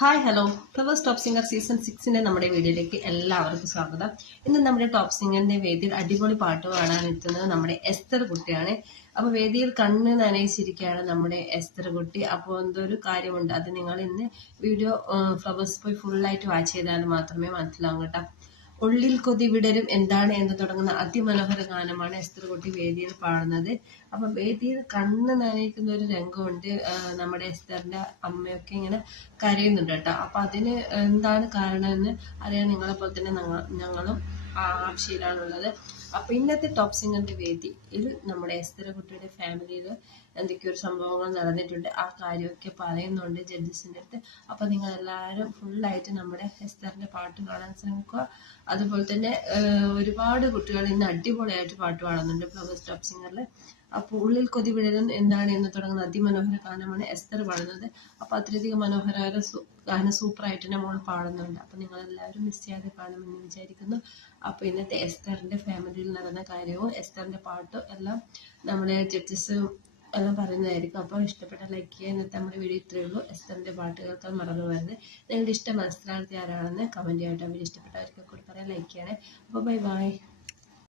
Hi hello Flowers top singer season സിക്സിന്റെ നമ്മുടെ വീഡിയോയിലേക്ക് എല്ലാവർക്കും സ്വാഗതം. ഇന്ന് നമ്മുടെ ടോപ്പ് സിംഗറിന്റെ വേദിയിൽ അടിപൊളി പാട്ട് പാടാൻ എത്തുന്നത് നമ്മുടെ എസ്തർ കുട്ടിയാണ്. അപ്പോൾ വേദിയിൽ കണ്ണ് നനയിച്ചിരിക്കുകയാണ് നമ്മുടെ എസ്തർ കുട്ടി. അപ്പോൾ എന്തോ ഒരു കാര്യമുണ്ട്. അത് നിങ്ങൾ ഇന്ന് വീഡിയോ ഫ്ലവേഴ്സ് പോയി ഫുള്ളായിട്ട് വാച്ച് ചെയ്താൽ മാത്രമേ മനസ്സിലാവും കേട്ടോ. ഉള്ളിൽ കൊതി വിടരും എന്താണ് എന്ന് തുടങ്ങുന്ന അതിമനോഹര ഗാനമാണ് എസ്തർ കുട്ടി വേദിയിൽ പാടുന്നത്. അപ്പം വേദിയിൽ കണ്ണ് നനയിക്കുന്ന ഒരു രംഗമുണ്ട്. നമ്മുടെ എസ്തറിന്റെ അമ്മയൊക്കെ ഇങ്ങനെ കരയുന്നുണ്ട് കേട്ടോ. അപ്പൊ അതിന് എന്താണ് കാരണം എന്ന് അറിയാൻ നിങ്ങളെ പോലെ തന്നെ ഞങ്ങളും ഞങ്ങളും ആശയിലാണുള്ളത്. അപ്പൊ ഇന്നത്തെ ടോപ്പ് സിംഗറിന്റെ വേദിയിൽ നമ്മുടെ എസ്തര കുട്ടിയുടെ ഫാമിലിയിൽ എന്തൊക്കെയോ സംഭവങ്ങൾ നടന്നിട്ടുണ്ട്. ആ കാര്യമൊക്കെ പറയുന്നുണ്ട് ജഡ്ജസിന്റെ അടുത്ത്. അപ്പൊ നിങ്ങൾ എല്ലാവരും ഫുള്ളായിട്ട് നമ്മുടെ എസ്തറിന്റെ പാട്ട് കാണാൻ ശ്രമിക്കുക. അതുപോലെ തന്നെ ഒരുപാട് കുട്ടികൾ ഇന്ന് അടിപൊളിയായിട്ട് പാട്ട് പാടുന്നുണ്ട് ഫ്ലവേഴ്സ് ടോപ്പ് സിംഗറിൽ അപ്പോൾ ഉള്ളിൽ കൊതി എന്താണ് എന്ന് തുടങ്ങുന്ന അതിമനോഹര ഗാനമാണ് എസ്തർ പാടുന്നത്. അപ്പോൾ അത്രയധികം മനോഹരമായ ഗാനം സൂപ്പറായിട്ട് തന്നെ മോൾ പാടുന്നുണ്ട്. അപ്പോൾ നിങ്ങളെല്ലാവരും മിസ് ചെയ്യാതെ കാണുമെന്ന് വിചാരിക്കുന്നു. അപ്പോൾ ഇന്നത്തെ എസ്തറിന്റെ ഫാമിലിയിൽ നടന്ന കാര്യവും എസ്തറിന്റെ പാട്ടും എല്ലാം നമ്മുടെ ജഡ്ജസ് എല്ലാം പറയുന്നതായിരിക്കും. അപ്പോൾ ഇഷ്ടപ്പെട്ട ലൈക്ക് ചെയ്യുക ഇന്നത്തെ നമ്മുടെ വീഡിയോ ഇത്രയേ ഉള്ളൂ. എസ്തറിന്റെ പാട്ട് കേൾക്കാൻ മറന്നു വരുന്നത് നിങ്ങളുടെ ഇഷ്ട മത്സരാർത്ഥി ആരാണെന്ന് കമന്റ് ചെയ്യട്ടെ അവർ ഇഷ്ടപ്പെട്ടവർക്ക് കൂടി പറയാൻ ലൈക്ക് ചെയ്യണേ. അപ്പോൾ ബൈ ബൈ